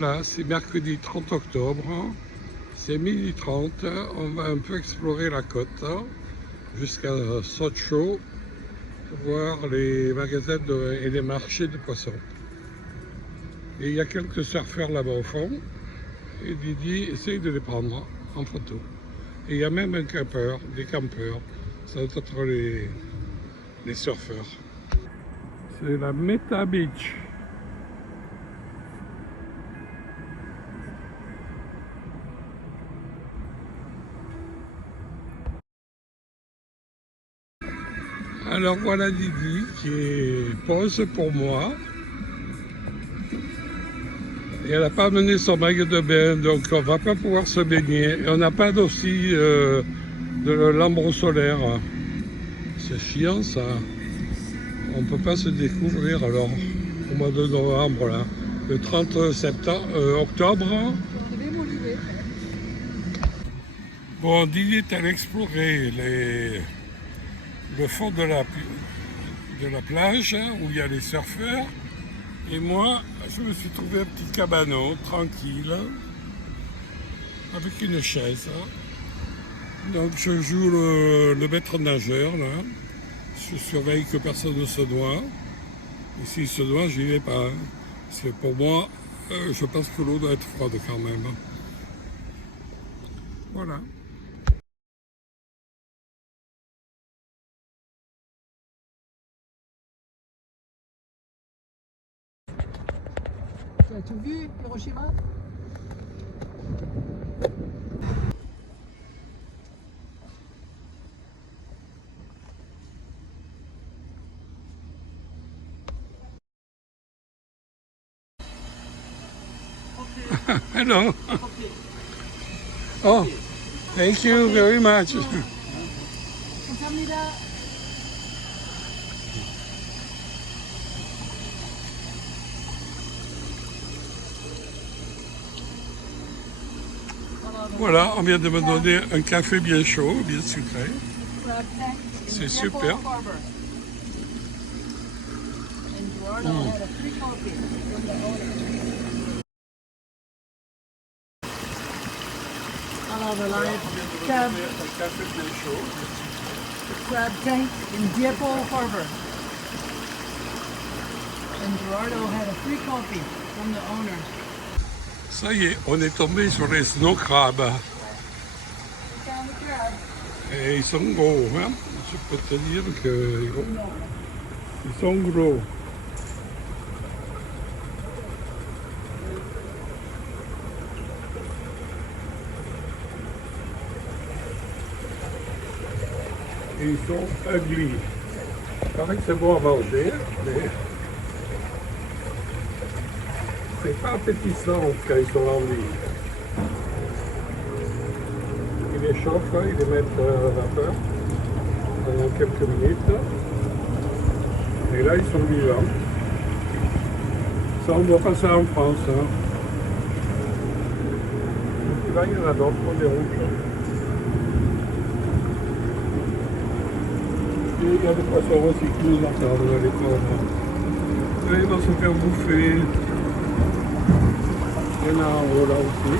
Voilà, c'est mercredi 30 octobre, c'est 12h30, on va un peu explorer la côte jusqu'à Socho, voir les magasins et les marchés de poissons. Et il y a quelques surfeurs là-bas au fond, et Didi essaye de les prendre en photo. Et il y a même un campeur, des campeurs, ça doit être les surfeurs. C'est la Meta Beach. Alors voilà Didi qui pose pour moi. Et elle n'a pas amené son maillot de bain, donc on ne va pas pouvoir se baigner. Et on n'a pas aussi de lambeau solaire. C'est chiant ça. On ne peut pas se découvrir alors au mois de novembre là. Le 30 octobre. Bon, Didi est allé explorer le fond de la plage où il y a les surfeurs. Et moi, je me suis trouvé un petit cabanon tranquille avec une chaise. Donc je joue le maître nageur là. Je surveille que personne ne se noie. Et s'il se noie, j'y vais pas. Parce que pour moi, je pense que l'eau doit être froide quand même. Voilà. Tu as tout vu, Hiroshima? Hello. Okay. Oh, thank you very much. 감사합니다. Voilà, on vient de me donner un café bien chaud, bien sucré. C'est super. Crab tank in Dieppe Harbor. And Gerardo had a free coffee from the owner. Ça y est, on est tombé sur les snow crabs. Et ils sont gros, hein. Je peux te dire qu'ils sont gros. Et ils sont ugly. Il paraît que c'est bon à manger, mais c'est pas appétissant quand ils sont en vie. Ils les chauffent, ils les mettent à la vapeur pendant quelques minutes. Et là, ils sont vivants. Ça, on voit pas ça en France. Hein. Et là, il y en a d'autres, des rouges. Et il y a des poissons aussi qui nous attendent, les pauvres. Là, ils vont se faire bouffer. Il y en a en haut là aussi.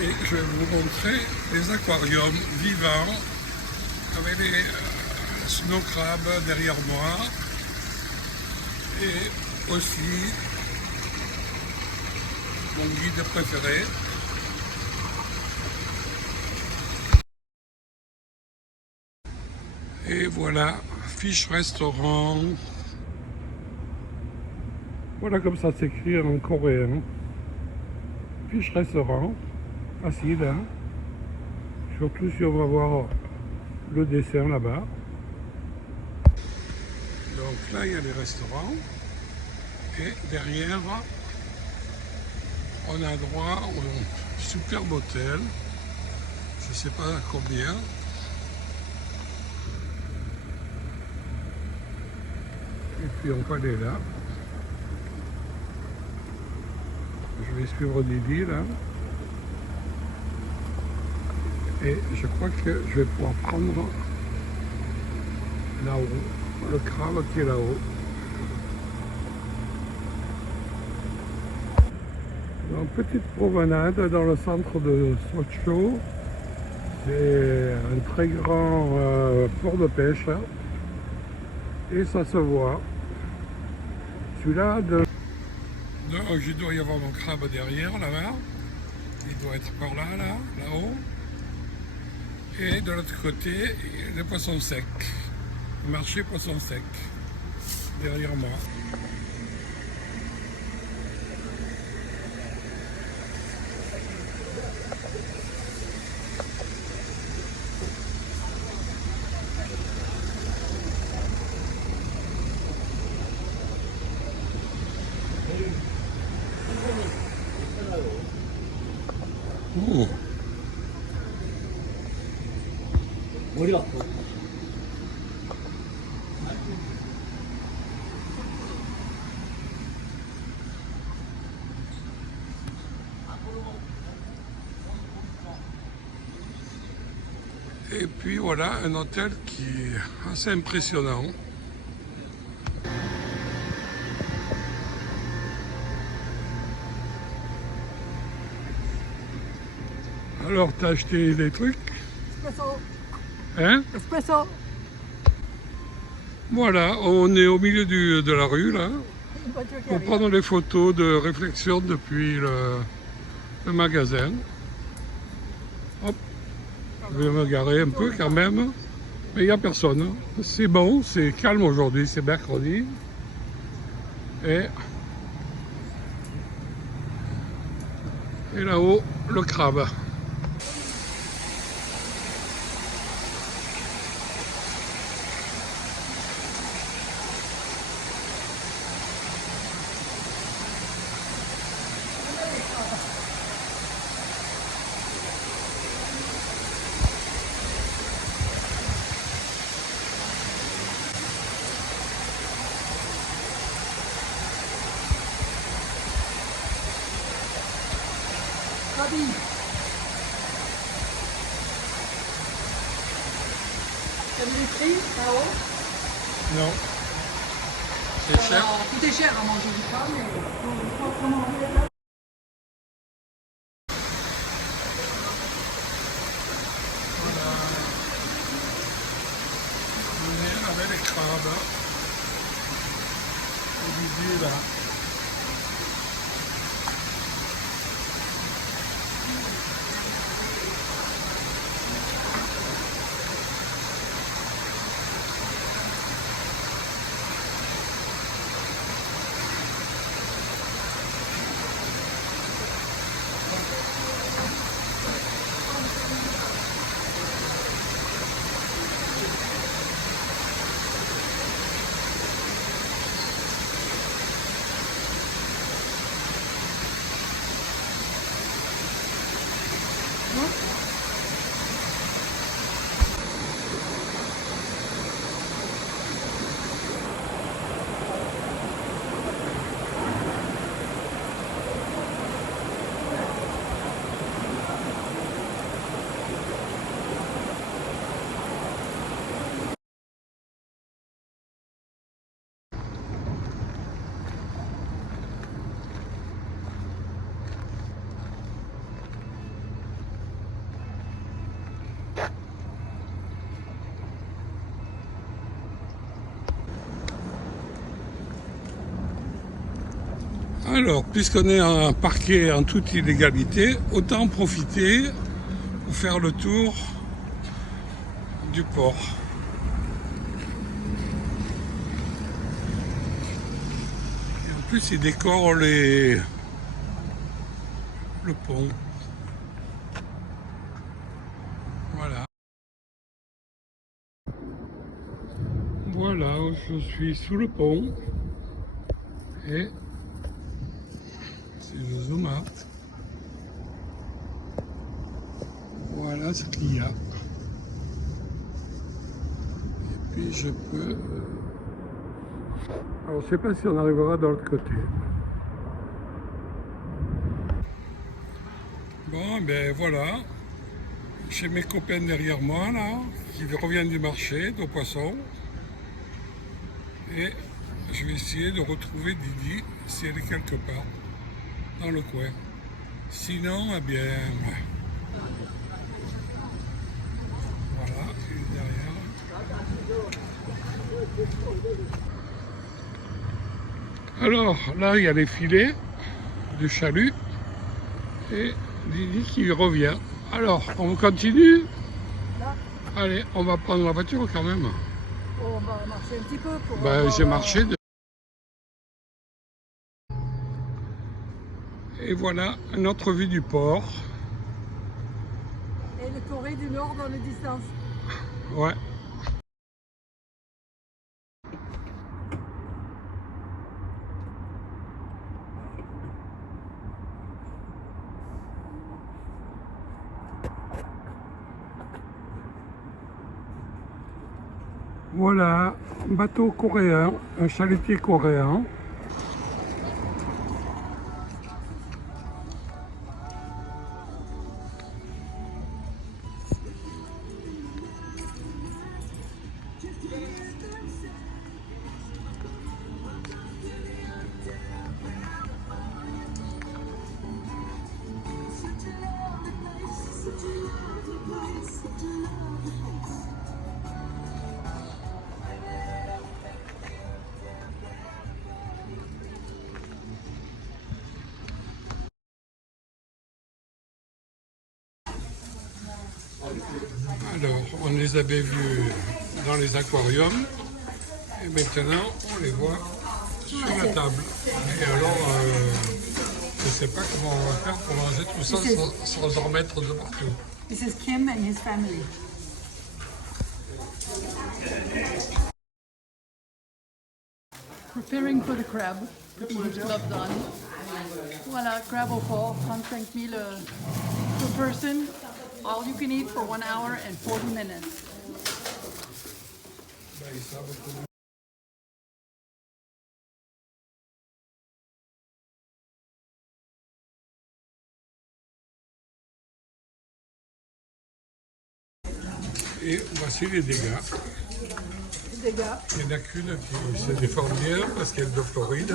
Et je vais vous montrer les aquariums vivants avec les snow crabs derrière moi et aussi mon guide préféré. Et voilà, Fish Restaurant. Voilà comme ça s'écrit en coréen. Fish Restaurant. Facile, hein? Surtout si on va voir le dessin là-bas. Donc là, il y a les restaurants. Et derrière, on a droit au superbe hôtel. Je ne sais pas combien. puis on peut aller là. Je vais suivre Didi là. Et je crois que je vais pouvoir prendre là-haut, le crabe qui est là-haut. Une petite promenade dans le centre de Sochaux. C'est un très grand port de pêche. Et ça se voit. Celui-là de... Donc, il doit y avoir mon crabe derrière, là-bas. Il doit être par là, là-haut. Et de l'autre côté, les poissons secs. Le marché poissons secs. Derrière moi. Oh. 머리가 아파. Et puis voilà, un hôtel qui est assez impressionnant. Alors, t'as acheté des trucs? Espresso. Hein? Espresso. Voilà, on est au milieu de la rue, là, Une voiture qui pour arrive. prendre les photos de réflexion depuis le magasin. Hop, je vais me garer un peu quand même, mais il n'y a personne. C'est bon, c'est calme aujourd'hui, c'est mercredi. Et là-haut, le crabe. Rabbi. T'as vu les prix là-haut? Non, c'est cher. Alors, tout est cher à manger du crabe, mais comment on fait là? On est avec les crabes. Olivier là. Alors, puisqu'on est en parquet en toute illégalité, autant en profiter pour faire le tour du port. Et en plus, ils décorent le pont. Voilà. Voilà, je suis sous le pont. Et si je zoom out, voilà ce qu'il y a. Et puis je peux Alors je sais pas si on arrivera de l'autre côté. Bon, ben voilà. J'ai mes copains derrière moi là, qui reviennent du marché de poissons. Et je vais essayer de retrouver Didi si elle est quelque part dans le coin. Sinon, eh bien, voilà, elle est derrière. Alors là, il y a les filets du chalut et Didi qui revient. Alors, on continue? Là, Allez, on va prendre la voiture quand même. on va marcher un petit peu pour Ben, avoir, j'ai marché. Et voilà notre vue du port. et le Corée du Nord dans la distance. Ouais. Voilà, bateau coréen, un chalutier coréen. Alors, on les avait vus dans les aquariums et maintenant on les voit sur la table. Et alors, je ne sais pas comment on va faire pour manger tout ça sans en remettre de partout. This is Kim and his family. Preparing for the crab. Gloves on. Voilà, crab au fort, 35 000 per person. All you can eat for 1 hour and 40 minutes. Et voici les dégâts. Les gars, Il y en a qu'une qui se défend bien parce qu'elle est de Floride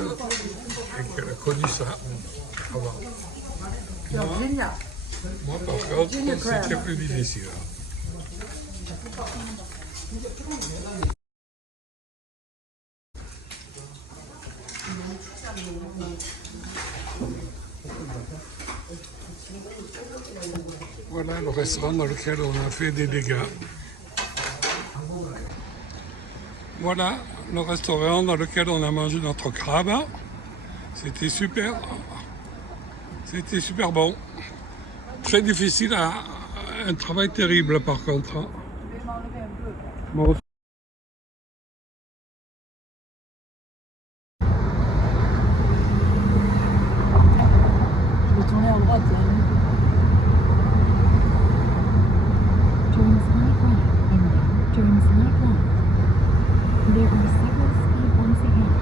et qu'elle a connu ça avant. Virginia. Moi, par contre, c'était plus difficile. Voilà le restaurant dans lequel on a fait des dégâts. Voilà le restaurant dans lequel on a mangé notre crabe. C'était super. C'était super bon. Très difficile, un travail terrible par contre. Je vais m'enlever un peu. Moi aussi. Je vais tourner à droite là. Turn slight right and then turn slight left. There are several speed bumps ahead.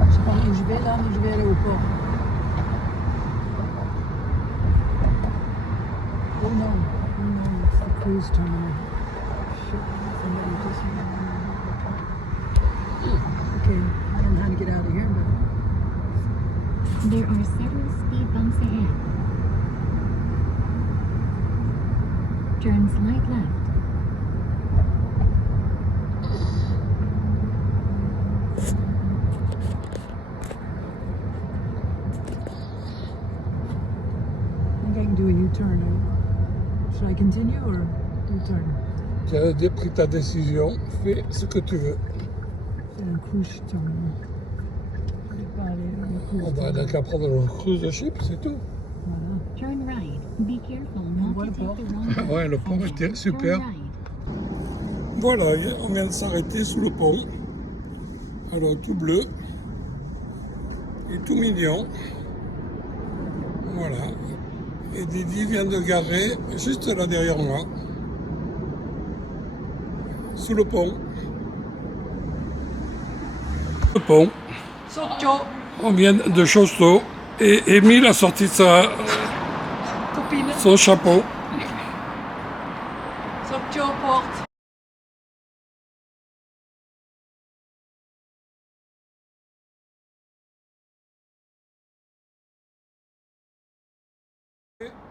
Je sais pas où je vais là, mais je vais aller au port. Oh no, it's the cruise terminal. Shit, somebody just... Okay, I don't know how to get out of here, but... There are several speed bumps ahead. Turn slight left. I think I can do a U-turn. Should I continue or U-turn? Tu as pris ta décision, fais ce que tu veux. C'est un cruise terminal. Je vais pas aller au cruise On va terminal. qu'à prendre le cruise ship, c'est tout. Voilà. Turn right. Be careful not What to a take the wrong turn. Ouais, le pont était super. Turn right. Voilà, on vient de s'arrêter sous le pont. Alors tout bleu et tout mignon. Voilà. Et Didi vient de garer juste là derrière moi. Sous le pont. Le pont, Sokcho, on vient de Chosto et Émile a sorti copine. son chapeau. Sokcho porte.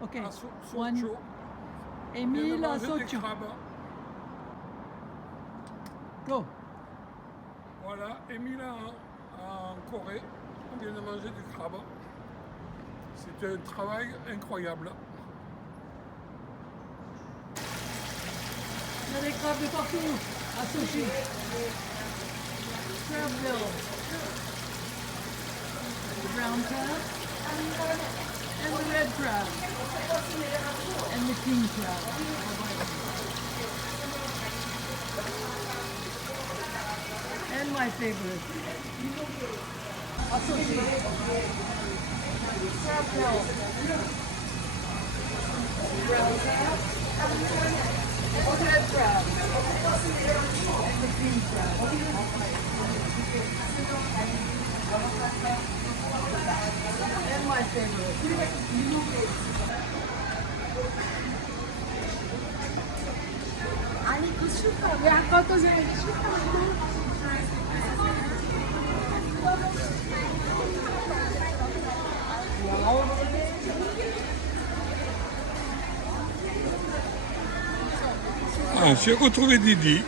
Ok, À one. Sokcho. Émile à Sokcho. Go. Voilà, Émile en Corée, on vient de manger du crabe. C'est un travail incroyable. Il y a des crabes de partout. À Sochi. Crabville. The brown crab. And the red crab. And the king crab. And my favorite. À Sochi. Crabville. Brown crab. And the red crab. And the king crab. And my favorite. 아니 그 술값 왜 아까 어떤 사람이 술값 Ah, j'ai retrouvé Didi.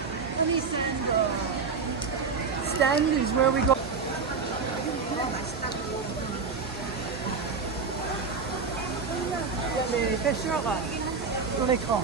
Stand is where we go. Il y a les pêcheurs sur l'écran.